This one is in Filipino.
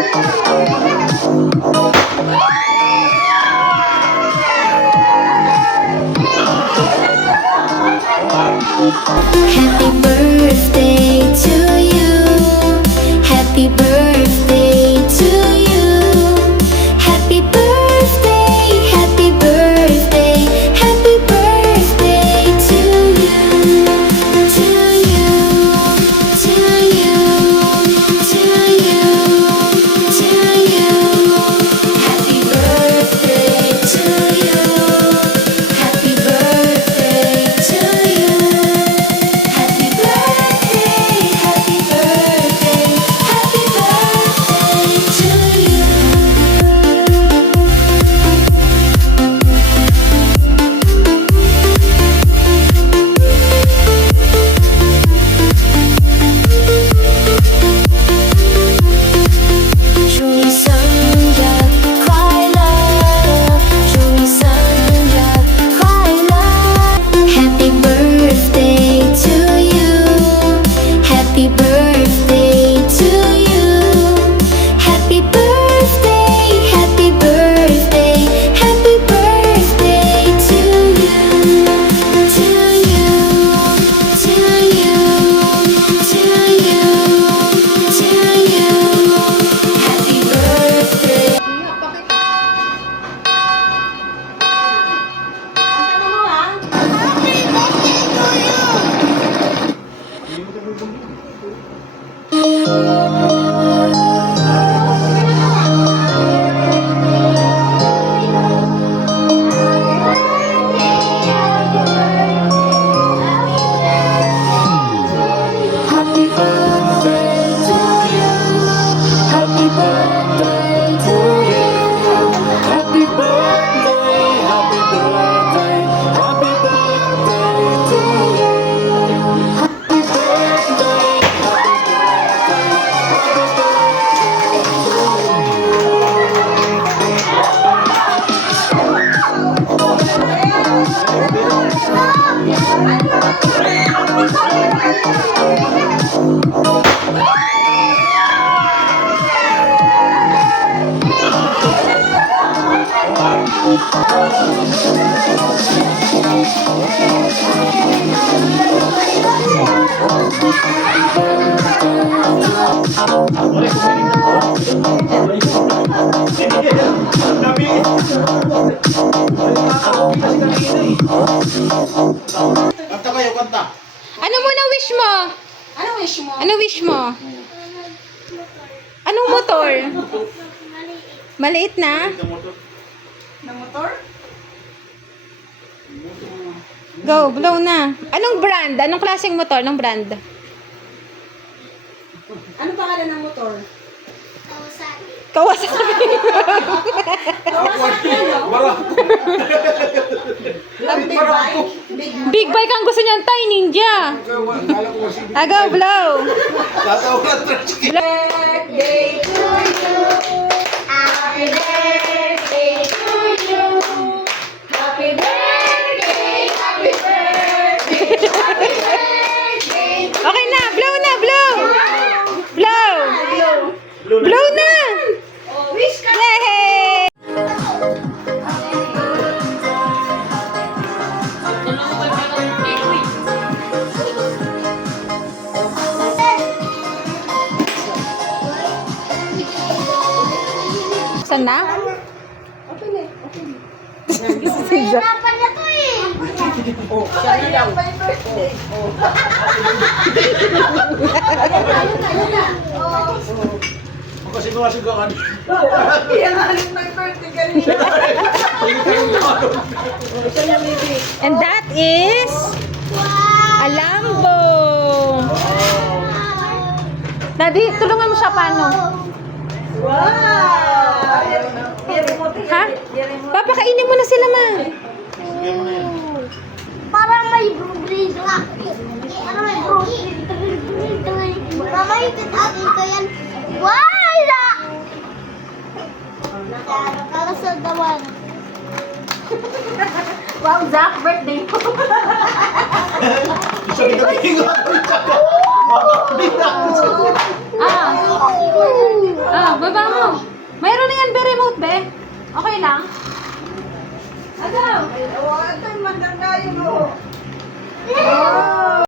Happy birthday to you. Happy birthday to you. Happy birthday, happy birthday, happy birthday to you. To you, to you, to you, to you. Happy birthday to you. Happy birthday to you. Happy birthday, happy birthday, happy birthday to you.祝你生日快乐，祝你生日快乐。Happy birthday to you. Happy birthday to you. Happy birthday, happy birthday, happy birthday to you. To you, to you, to you, to you. Happy birthday. Happy birthday to you. Happy birthday to you. Happy birthday, happy birthday, happy birthday to you. Happy birthday, happy Kanta kayo, kanta. Ano muna wish mo? Ano wish mo? Ano wish mo? Anong motor? Maliit na? Na motor? Go, blow na. Anong brand? Anong klaseng motor? Anong brand? Ano pangalan ng motor? Kawasaki. Kawasaki, no? Big bike. Big bike ang gusto niyan, Tay Ninja. Go, blow. Birthday to you. Happy birthday to you. Happy birthday, happy birthday, happy birthday. Okay na, blow na, blow. Blow. Blow na. Oh, wish ka. Yay! Saan na? Hirapan niya to eh. Oh, siya na daw. Happy birthday. Oh. Ayun na. Oh. Magkasigaw-sigaw ka. Yan na rin my birthday kanina. And that is a Lambo. Daddy, tulungan mo siya paano? Wow! Ha? Papakainin mo na sila, ma. Parang may breed lang. Parang may breed. Mamay, titatin ko yan. Wala! Nakalasad naman. Wow, Zach, birthday mo. Sabi ka tingin ako. Ah, Baba mo. Mayroon na yan, be, remote, be. Okay lang? Ano? Ito yung maganda yun, oh.